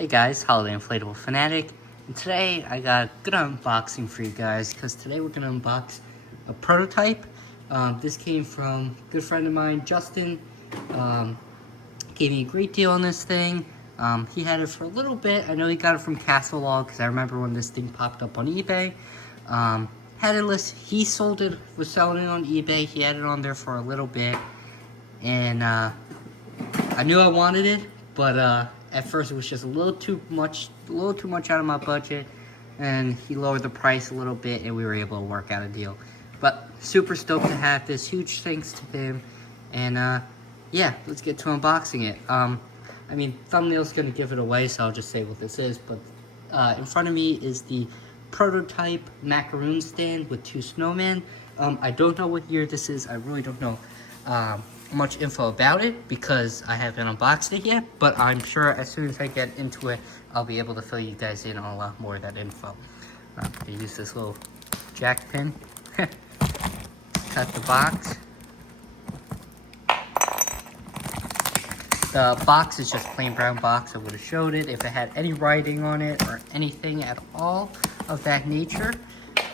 Hey guys, Holiday Inflatable Fanatic, and today I got a good unboxing for you guys, because today we're going to unbox a prototype. This came from a good friend of mine, Justin. Gave me a great deal on this thing. He had it for a little bit. I know he got it from Castle Log, because I remember when this thing popped up on eBay. Had it listed, he sold it, was selling it on eBay. He had it on there for a little bit, and I knew I wanted it, but at first it was just a little too much out of my budget, and he lowered the price a little bit, and we were able to work out a deal. But super stoked to have this. Huge thanks to him, and yeah, let's get to unboxing it. I mean, thumbnail's gonna give it away, so I'll just say what this is. But in front of me is the prototype Macaron stand with 2 snowmen. I don't know what year this is. I really don't know much info about it because I haven't unboxed it yet, but I'm sure as soon as I get into it, I'll be able to fill you guys in on a lot more of that info. I use this little jack pin. Cut the box. The box is just plain brown box. I would have showed it if it had any writing on it or anything at all of that nature,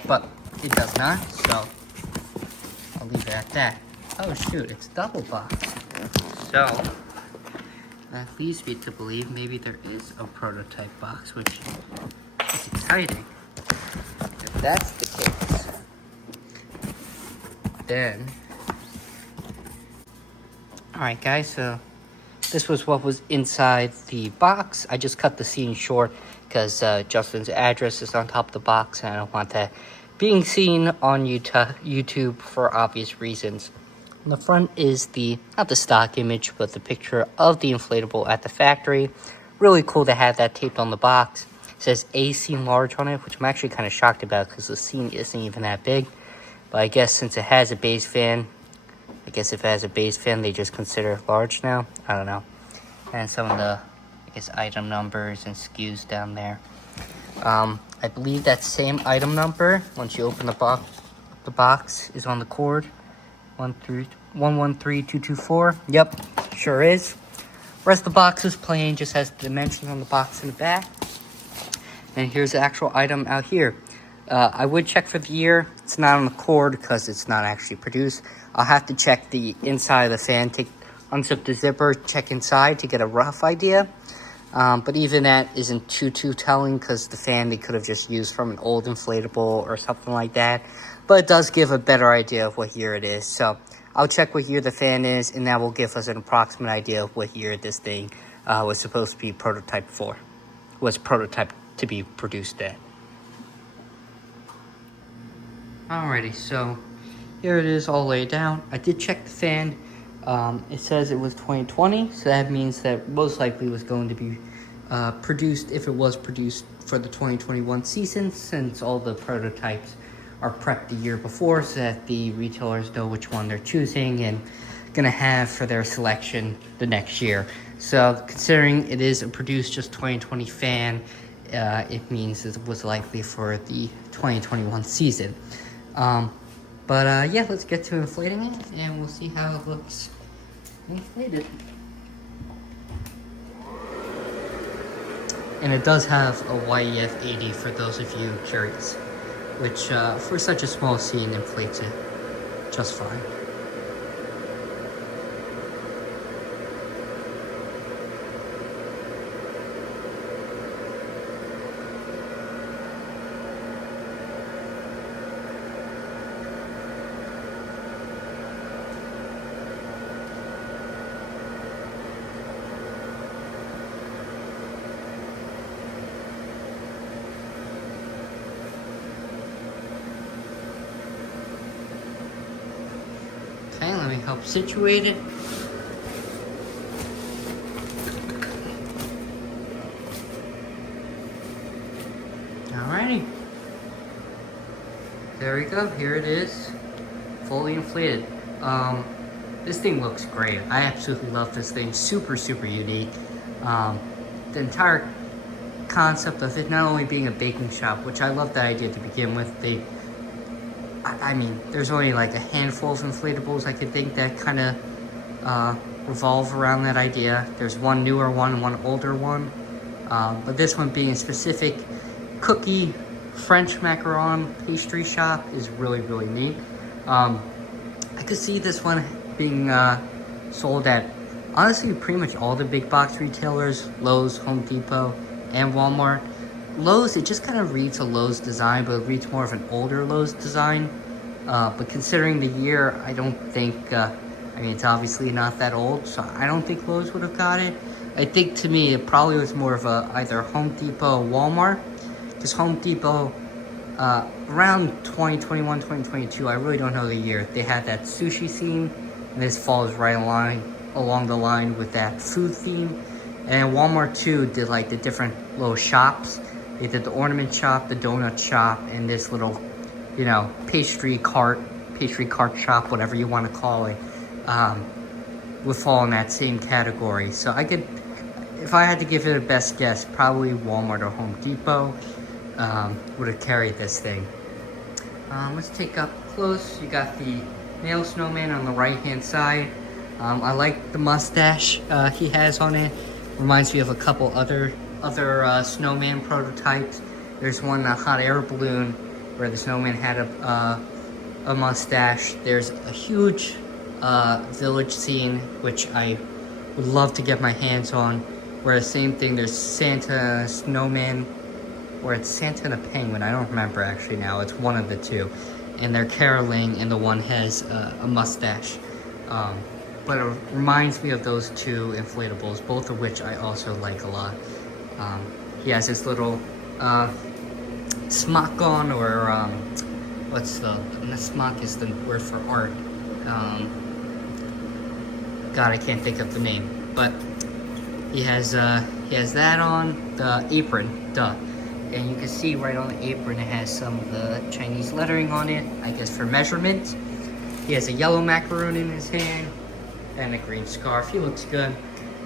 but it does not, so I'll leave it at that. Oh shoot, it's double box. So that leads me to believe maybe there is a prototype box, which is exciting. If that's the case, then alright guys, so this was what was inside the box. I just cut the scene short because Justin's address is on top of the box, and I don't want that being seen on YouTube for obvious reasons. On the front is not the stock image, but the picture of the inflatable at the factory. Really cool to have that taped on the box. It says A scene large on it, which I'm actually kind of shocked about because the scene isn't even that big. But I guess since it has a base fan, if it has a base fan, they just consider it large now. I don't know. And some of the, item numbers and SKUs down there. I believe that same item number, once you open the box is on the cord. 113224. Yep, sure is. Rest of the box is plain, just has the dimensions on the box in the back. And here's the actual item out here. I would check for the year. It's not on the cord because it's not actually produced. I'll have to check the inside of the fan, unzip the zipper, check inside to get a rough idea. But even that isn't too telling because the fan they could have just used from an old inflatable or something like that. But it does give a better idea of what year it is. So I'll check what year the fan is, and that will give us an approximate idea of what year this thing was supposed to be prototyped for. Was prototyped to be produced at. Alrighty, so here it is all laid down. I did check the fan. It says it was 2020, so that means that most likely was going to be produced, if it was produced, for the 2021 season, since all the prototypes are prepped the year before so that the retailers know which one they're choosing and gonna have for their selection the next year. So considering it is a produced just 2020 fan, it means it was likely for the 2021 season. Yeah, let's get to inflating it, and we'll see how it looks inflated. And it does have a YEF 80 for those of you curious, which for such a small scene inflates it just fine. Okay, let me help situate it. Alrighty. There we go, here it is. Fully inflated. This thing looks great. I absolutely love this thing. Super unique. The entire concept of it not only being a baking shop, which I love that idea to begin with. I mean, there's only like a handful of inflatables I could think that kind of revolve around that idea. There's one newer one and one older one. But this one being a specific cookie French macaron pastry shop is really, really neat. I could see this one being sold at, honestly, pretty much all the big box retailers, Lowe's, Home Depot, and Walmart. Lowe's, it just kind of reads a Lowe's design, but it reads more of an older Lowe's design. But considering the year, I don't think, I mean, it's obviously not that old, so I don't think Lowe's would have got it. I think, to me, it probably was more of a either Home Depot or Walmart, because Home Depot, around 2021, 2022, I really don't know the year, they had that sushi theme, and this falls right along the line with that food theme. And Walmart too did like the different little shops. They did the ornament shop, the donut shop, and this little, you know, pastry cart shop, whatever you want to call it, would fall in that same category. So I could, if I had to give it a best guess, probably Walmart or Home Depot would have carried this thing. Let's take up close. You got the male snowman on the right hand side. I like the mustache he has on it. Reminds me of a couple other snowman prototypes. There's one, a hot air balloon, where the snowman had a mustache. There's a huge village scene, which I would love to get my hands on, where the same thing, there's Santa, snowman, or it's Santa and a penguin, I don't remember actually now, it's one of the two. And they're caroling, and the one has a mustache. But it reminds me of those two inflatables, both of which I also like a lot. He has this little smock on, or what's the smock is the word for art. God, I can't think of the name, but he has that on, the apron, duh. And you can see right on the apron it has some of the Chinese lettering on it, I guess for measurement. He has a yellow macaroon in his hand and a green scarf. He looks good.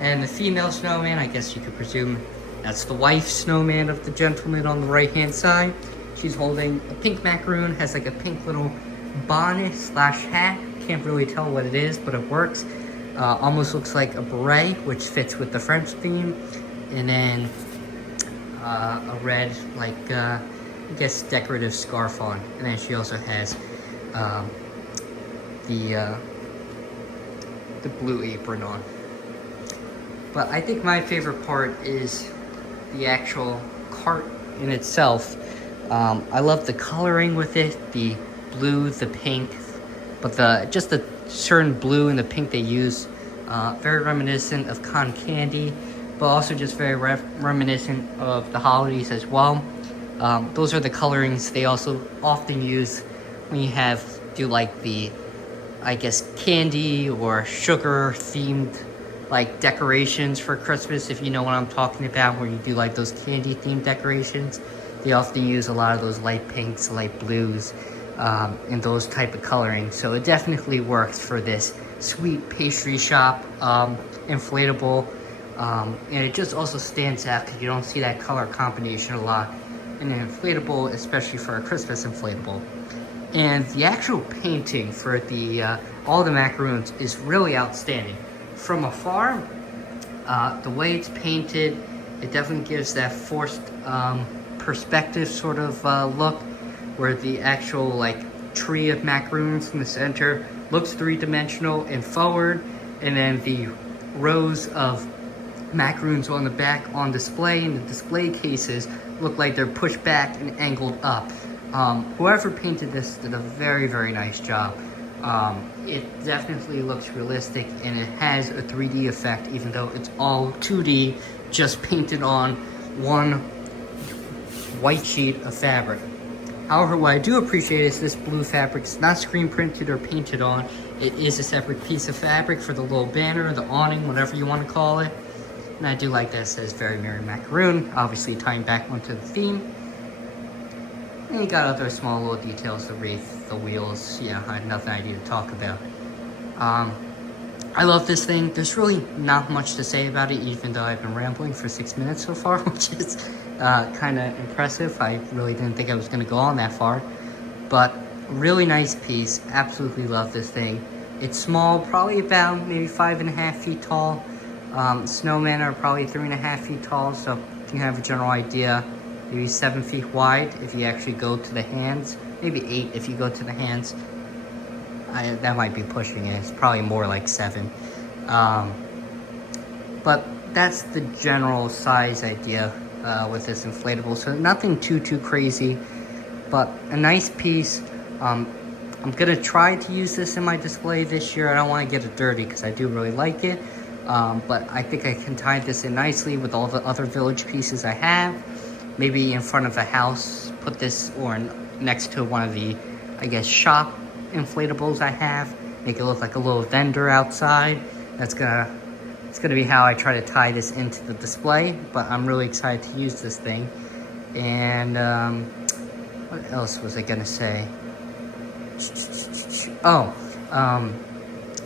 And the female snowman, I guess you could presume that's the wife snowman of the gentleman on the right hand side. She's holding a pink macaroon, has like a pink little bonnet slash hat. Can't really tell what it is, but it works. Almost looks like a beret, which fits with the French theme. And then a red, like, I guess decorative scarf on. And then she also has the blue apron on. But I think my favorite part is the actual cart in itself. I love the coloring with it, the blue, the pink, but just the certain blue and the pink they use, very reminiscent of cotton candy, but also just very reminiscent of the holidays as well. Those are the colorings they also often use when you do like the, I guess, candy or sugar themed like decorations for Christmas, if you know what I'm talking about, where you do like those candy themed decorations. They often use a lot of those light pinks, light blues, and those type of coloring. So it definitely works for this sweet pastry shop inflatable. And it just also stands out because you don't see that color combination a lot in an inflatable, especially for a Christmas inflatable. And the actual painting for the all the macaroons is really outstanding. From afar, the way it's painted, it definitely gives that forced perspective sort of look, where the actual like tree of macaroons in the center looks three-dimensional and forward, and then the rows of macaroons on the back on display, and the display cases look like they're pushed back and angled up. Whoever painted this did a very, very nice job. It definitely looks realistic, and it has a 3D effect, even though it's all 2D, just painted on one white sheet of fabric. However, what I do appreciate is this blue fabric is not screen printed or painted on. It is a separate piece of fabric for the little banner, the awning, whatever you want to call it. And I do like that it says Very Merry Macaroon, obviously tying back onto the theme. And you got other small little details, the wreath, the wheels, yeah, I have nothing I need to talk about. I love this thing. There's really not much to say about it, even though I've been rambling for 6 minutes so far, which is kind of impressive. I really didn't think I was going to go on that far. But really nice piece. Absolutely love this thing. It's small, probably about maybe 5.5 feet tall. Snowmen are probably 3.5 feet tall, so you can have a general idea. Maybe 7 feet wide if you actually go to the hands. Maybe 8 if you go to the hands. That might be pushing it. It's probably more like 7. But that's the general size idea with this inflatable. So nothing too crazy, but a nice piece. I'm gonna try to use this in my display this year. I don't want to get it dirty because I do really like it. But I think I can tie this in nicely with all the other village pieces I have. Maybe in front of a house, put this, or next to one of the, I guess, shop inflatables I have. Make it look like a little vendor outside. It's gonna be how I try to tie this into the display. But I'm really excited to use this thing. And what else was I gonna say? Oh,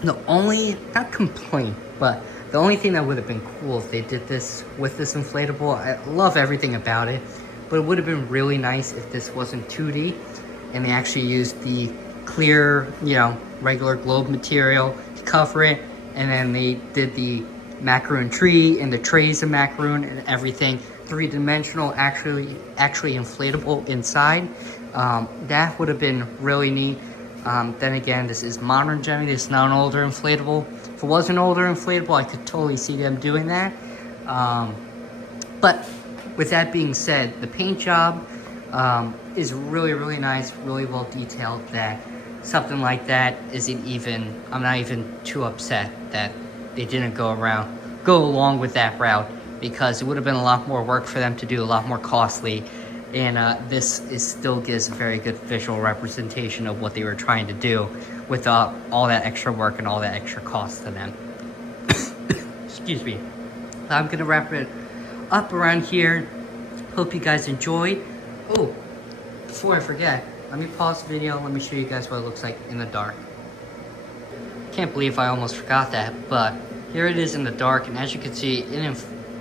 the only, not complaint, but the only thing that would have been cool if they did this with this inflatable, I love everything about it, but it would have been really nice if this wasn't 2D and they actually used the clear, you know, regular globe material to cover it, and then they did the macaroon tree and the trays of macaroon and everything, 3-dimensional, actually inflatable inside. That would have been really neat. Then again, this is modern Gemmy. This is not an older inflatable. If it was an older inflatable, I could totally see them doing that. But with that being said, the paint job is really nice, really well detailed. That something like that isn't even, I'm not even too upset that they didn't go along with that route, because it would have been a lot more work for them to do, a lot more costly. And this still gives a very good visual representation of what they were trying to do without all that extra work and all that extra cost to them. Excuse me. I'm gonna wrap it up around here. Hope you guys enjoyed. Oh, before I forget, let me pause the video. Let me show you guys what it looks like in the dark. Can't believe I almost forgot that, but here it is in the dark, and as you can see,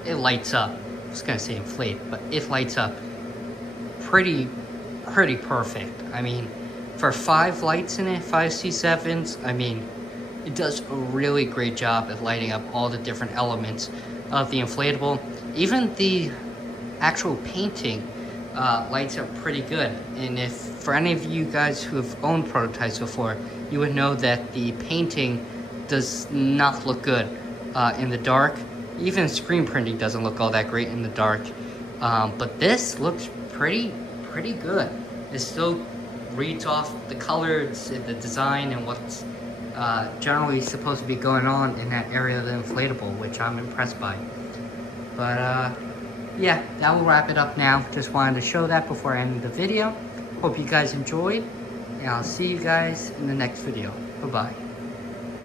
it lights up. I was gonna say inflate, but it lights up pretty perfect. I mean, for 5 lights in it, 5 C7s, I mean, it does a really great job at lighting up all the different elements of the inflatable. Even the actual painting lights up pretty good. And if for any of you guys who have owned prototypes before, you would know that the painting does not look good in the dark. Even screen printing doesn't look all that great in the dark. But this looks pretty good. It still reads off the colors, the design, and what's generally supposed to be going on in that area of the inflatable, which I'm impressed by. But yeah, that will wrap it up now. Just wanted to show that before I end the video. Hope you guys enjoyed, and I'll see you guys in the next video. Bye-bye.